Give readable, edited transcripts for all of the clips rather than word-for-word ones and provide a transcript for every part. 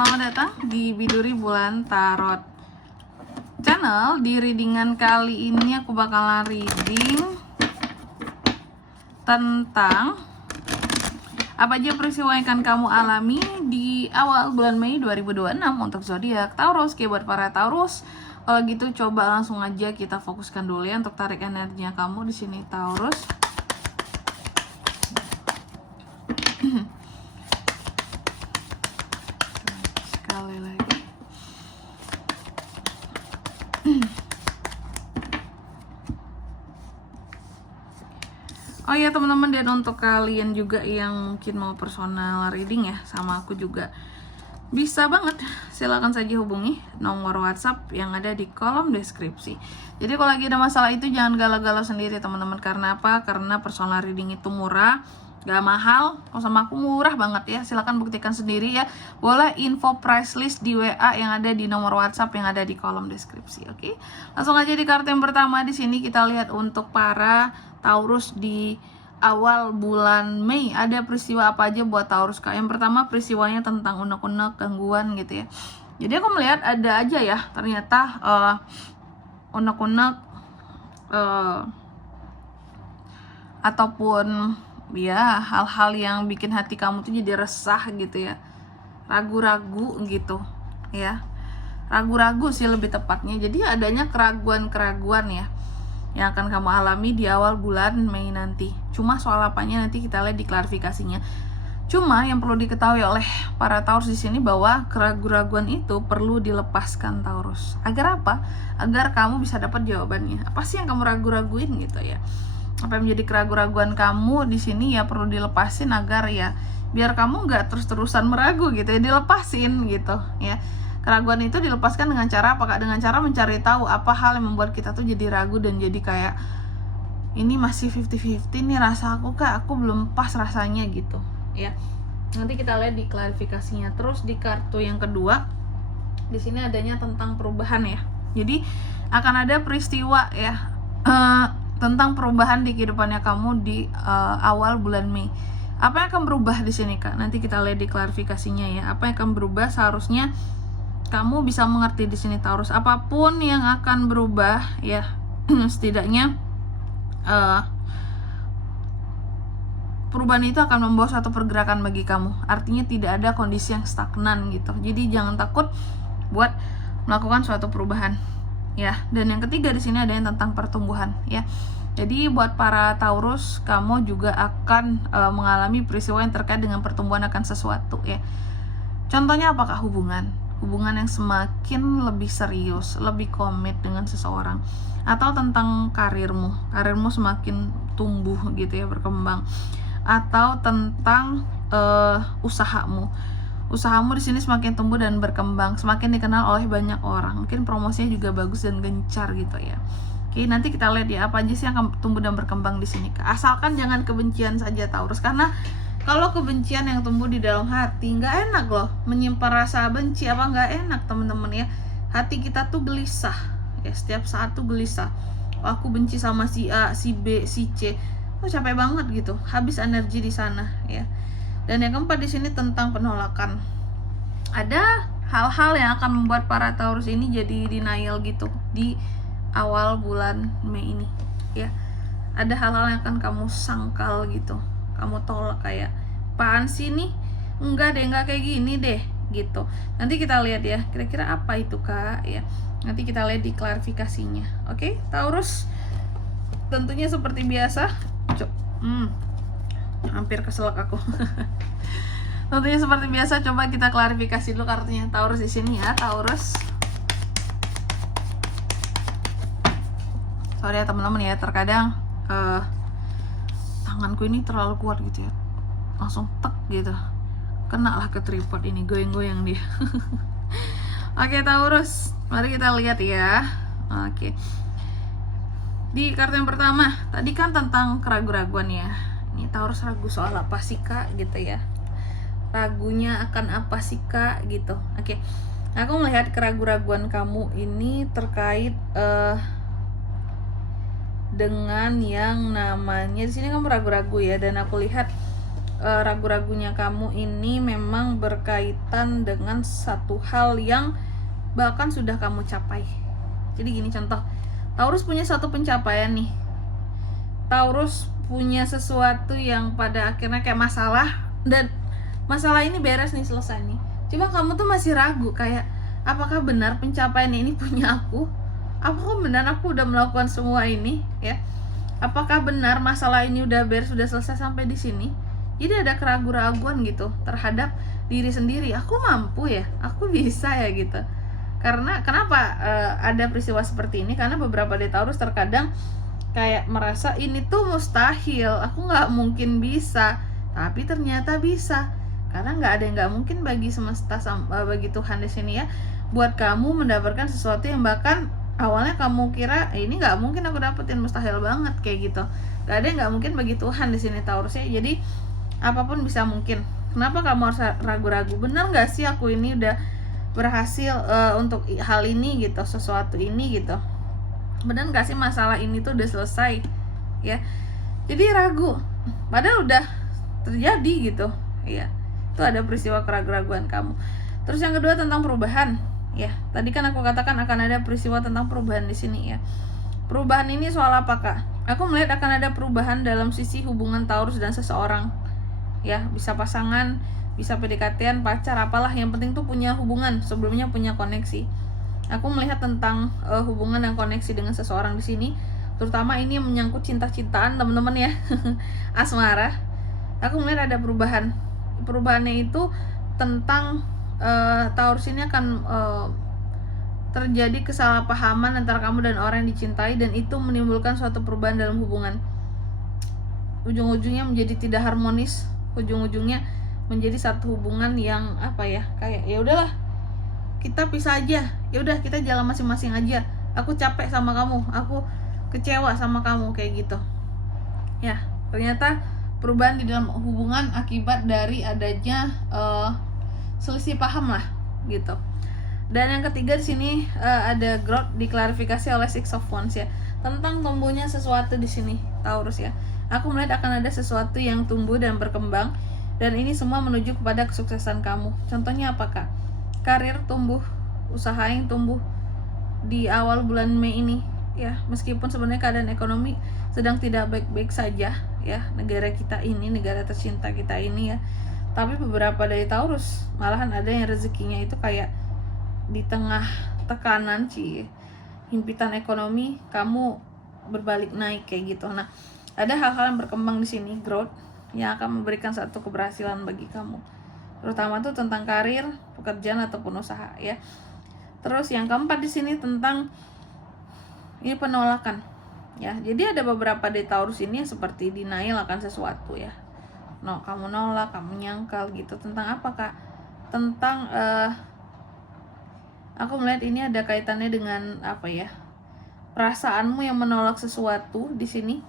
selamat datang di Biduri Bulan Tarot Channel. Di readingan kali ini aku bakalan reading tentang apa aja peristiwa yang akan kamu alami di awal bulan Mei 2026 untuk zodiak Taurus. Oke, buat para Taurus, kalau gitu coba langsung aja kita fokuskan dulu ya untuk tarik energinya kamu di sini Taurus. Sekali lagi. Oh ya teman-teman, dan untuk kalian juga yang mungkin mau personal reading ya sama aku juga, bisa banget, silakan saja hubungi nomor WhatsApp yang ada di kolom deskripsi. Jadi kalau lagi ada masalah itu jangan galau-galau sendiri teman-teman. Karena apa? Karena personal reading itu murah, gak mahal. Kalau sama aku murah banget ya. Silakan buktikan sendiri ya. Boleh info price list di WA yang ada di nomor WhatsApp yang ada di kolom deskripsi. Oke, langsung aja di kartu yang pertama. Di sini kita lihat untuk para Taurus di awal bulan Mei, ada peristiwa apa aja buat Taurus Kak? Yang pertama peristiwanya tentang unek-unek, gangguan gitu ya. Jadi aku melihat ada aja ya ternyata unek-unek ataupun ya hal-hal yang bikin hati kamu tuh jadi resah gitu ya, ragu-ragu gitu ya, ragu-ragu sih lebih tepatnya. Jadi adanya keraguan-keraguan ya yang akan kamu alami di awal bulan Mei nanti. Cuma soal apanya nanti kita lihat di klarifikasinya. Cuma yang perlu diketahui oleh para Taurus di sini bahwa keraguan-keraguan itu perlu dilepaskan Taurus. Agar apa? Agar kamu bisa dapat jawabannya. Apa sih yang kamu ragu-raguin gitu ya? Apa yang menjadi keraguan-keraguan kamu di sini ya perlu dilepasin agar ya biar kamu nggak terus-terusan meragu gitu ya, dilepasin gitu ya. Keraguan itu dilepaskan dengan cara apa Kak? Dengan cara mencari tahu apa hal yang membuat kita tuh jadi ragu dan jadi kayak ini masih 50-50 nih rasa aku Kak, aku belum pas rasanya gitu ya. Nanti kita lihat di klarifikasinya. Terus di kartu yang kedua di sini adanya tentang perubahan ya. Jadi akan ada peristiwa ya tentang perubahan di kehidupannya kamu di awal bulan Mei. Apa yang akan berubah di sini Kak? Nanti kita lihat di klarifikasinya ya. Apa yang akan berubah seharusnya kamu bisa mengerti di sini Taurus. Apapun yang akan berubah ya, setidaknya perubahan itu akan membawa suatu pergerakan bagi kamu. Artinya tidak ada kondisi yang stagnan gitu. Jadi jangan takut buat melakukan suatu perubahan ya. Dan yang ketiga di sini ada yang tentang pertumbuhan ya. Jadi buat para Taurus, kamu juga akan mengalami peristiwa yang terkait dengan pertumbuhan akan sesuatu ya. Contohnya apakah hubungan yang semakin lebih serius, lebih komit dengan seseorang, atau tentang karirmu semakin tumbuh gitu ya, berkembang, atau tentang usahamu di sini semakin tumbuh dan berkembang, semakin dikenal oleh banyak orang, mungkin promosinya juga bagus dan gencar gitu ya. Oke, nanti kita lihat ya apa aja sih yang akan tumbuh dan berkembang di sini. Asalkan jangan kebencian saja Taurus, karena kalau kebencian yang tumbuh di dalam hati nggak enak loh. Menyimpan rasa benci apa nggak enak teman-teman ya. Hati kita tuh gelisah ya, setiap saat tuh gelisah. Aku benci sama si A, si B, si C. Capek banget gitu, habis energi di sana ya. Dan yang keempat di sini tentang penolakan. Ada hal-hal yang akan membuat para Taurus ini jadi denial gitu di awal bulan Mei ini ya. Ada hal-hal yang akan kamu sangkal gitu, kamu tolak, kayak apaan sih nih, enggak deh, enggak kayak gini deh gitu. Nanti kita lihat ya kira-kira apa itu Kak ya. Nanti kita lihat di klarifikasinya. Oke Taurus, tentunya seperti biasa hampir keselak aku. Tentunya seperti biasa coba kita klarifikasi dulu kartunya Taurus di sini ya Taurus. Sorry ya teman-teman ya, terkadang tanganku ini terlalu kuat gitu ya, langsung tek gitu, kena lah ke tripod ini, goyang-goyang dia. Oke Taurus, mari kita lihat ya. Oke, di kartu yang pertama tadi kan tentang keraguan-raguan ya. Ini Taurus ragu soal apa sih Kak gitu ya, ragunya akan apa sih Kak gitu. Oke, aku melihat keraguan-raguan kamu ini terkait dengan yang namanya di sini kamu ragu-ragu ya, dan aku lihat ragu-ragunya kamu ini memang berkaitan dengan satu hal yang bahkan sudah kamu capai. Jadi gini contoh, Taurus punya suatu pencapaian nih. Taurus punya sesuatu yang pada akhirnya kayak masalah, dan masalah ini beres nih, selesai nih. Cuma kamu tuh masih ragu kayak, apakah benar pencapaian ini punya aku? Apakah benar aku udah melakukan semua ini ya? Apakah benar masalah ini udah beres, sudah selesai sampai di sini? Jadi ada keraguan-raguan gitu terhadap diri sendiri. Aku mampu ya, aku bisa ya gitu. Karena kenapa ada peristiwa seperti ini? Karena beberapa dari Taurus terkadang kayak merasa ini tuh mustahil, aku nggak mungkin bisa, tapi ternyata bisa. Karena nggak ada yang nggak mungkin bagi semesta, bagi Tuhan di sini ya. Buat kamu mendapatkan sesuatu yang bahkan awalnya kamu kira ini nggak mungkin aku dapetin, mustahil banget kayak gitu. Nggak ada yang nggak mungkin bagi Tuhan di sini Taurus ya. Jadi apapun bisa mungkin. Kenapa kamu harus ragu-ragu? Bener nggak sih aku ini udah berhasil untuk hal ini gitu, sesuatu ini gitu? Bener nggak sih masalah ini tuh udah selesai ya? Jadi ragu, padahal udah terjadi gitu ya. Itu ada peristiwa keraguan kamu. Terus yang kedua tentang perubahan ya. Tadi kan aku katakan akan ada peristiwa tentang perubahan di sini ya. Perubahan ini soal apa kak? Aku melihat akan ada perubahan dalam sisi hubungan Taurus dan seseorang ya. Bisa pasangan, bisa PDKT-an, pacar, apalah, yang penting tuh punya hubungan, sebelumnya punya koneksi. Aku melihat tentang hubungan dan koneksi dengan seseorang di sini, terutama ini yang menyangkut cinta-cintaan teman-teman ya. Asmara. Aku melihat ada perubahan. Perubahannya itu tentang Taurus ini akan terjadi kesalahpahaman antara kamu dan orang yang dicintai, dan itu menimbulkan suatu perubahan dalam hubungan. Ujung-ujungnya menjadi tidak harmonis, ujung-ujungnya menjadi satu hubungan yang apa ya, kayak ya udahlah kita pisah aja, ya udah kita jalan masing-masing aja, aku capek sama kamu, aku kecewa sama kamu, kayak gitu ya. Ternyata perubahan di dalam hubungan akibat dari adanya selisih paham lah gitu. Dan yang ketiga di sini ada growth, diklarifikasi oleh Six of Wands ya, tentang tumbuhnya sesuatu di sini Taurus ya. Aku melihat akan ada sesuatu yang tumbuh dan berkembang, dan ini semua menuju kepada kesuksesan kamu. Contohnya apa kak? Karir tumbuh, usaha yang tumbuh di awal bulan Mei ini ya. Meskipun sebenarnya keadaan ekonomi sedang tidak baik-baik saja ya, negara kita ini, negara tercinta kita ini ya, tapi beberapa dari Taurus malahan ada yang rezekinya itu kayak di tengah tekanan himpitan ekonomi, kamu berbalik naik kayak gitu. Nah, ada hal-hal yang berkembang di sini, growth, yang akan memberikan satu keberhasilan bagi kamu, terutama tuh tentang karir, pekerjaan ataupun usaha ya. Terus yang keempat di sini tentang ini penolakan ya. Jadi ada beberapa dari Taurus ini yang seperti denial akan sesuatu ya. No, kamu nolak, kamu nyangkal gitu. Tentang apa kak? Tentang aku melihat ini ada kaitannya dengan apa ya? Perasaanmu yang menolak sesuatu di sini.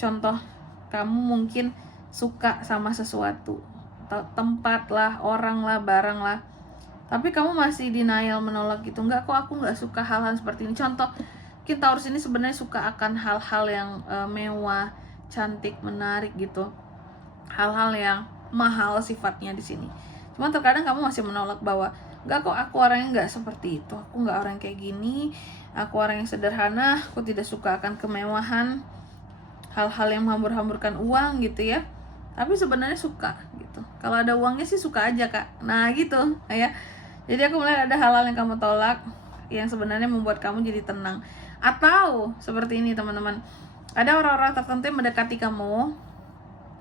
Contoh, kamu mungkin suka sama sesuatu, tempat lah, orang lah, barang lah, tapi kamu masih denial, menolak gitu. Enggak kok, aku nggak suka hal-hal seperti ini. Contoh, kita Taurus ini sebenarnya suka akan hal-hal yang mewah, cantik, menarik gitu, hal-hal yang mahal sifatnya di sini. Cuma terkadang kamu masih menolak bahwa enggak kok, aku orangnya nggak seperti itu, aku nggak orang kayak gini, aku orang yang sederhana, aku tidak suka akan kemewahan, hal-hal yang menghambur-hamburkan uang gitu ya. Tapi sebenarnya suka gitu, kalau ada uangnya sih suka aja kak. Nah gitu ya. Jadi aku melihat ada hal-hal yang kamu tolak yang sebenarnya membuat kamu jadi tenang. Atau seperti ini teman-teman, ada orang-orang tertentu yang mendekati kamu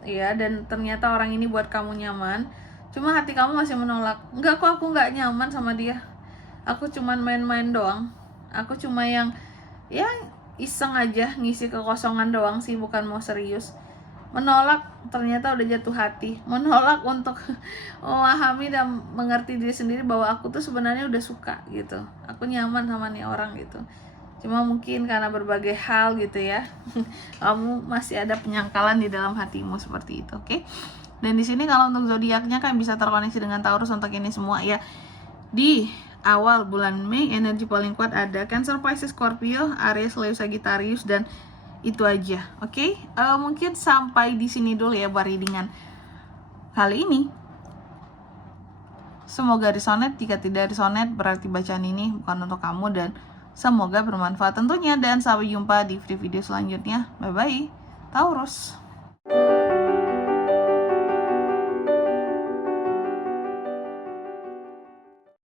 ya, dan ternyata orang ini buat kamu nyaman, cuma hati kamu masih menolak. Enggak kok, aku nggak nyaman sama dia, aku cuman main-main doang, aku cuma yang ya iseng aja, ngisi kekosongan doang sih, bukan mau serius. Menolak, ternyata udah jatuh hati. Menolak untuk memahami dan mengerti diri sendiri bahwa aku tuh sebenarnya udah suka gitu, aku nyaman sama nih orang gitu. Cuma mungkin karena berbagai hal gitu ya, kamu masih ada penyangkalan di dalam hatimu seperti itu, oke? Dan di sini kalau untuk zodiaknya kan bisa terkoneksi dengan Taurus untuk ini semua ya. Di awal bulan Mei energi paling kuat ada Cancer, Pisces, Scorpio, Aries, Leo, Sagittarius, dan Itu aja, oke? Mungkin sampai di sini dulu ya buat readingan kali ini. Semoga resonate. Jika tidak resonate, berarti bacaan ini bukan untuk kamu, dan semoga bermanfaat tentunya. Dan sampai jumpa di video selanjutnya. Bye-bye, Taurus.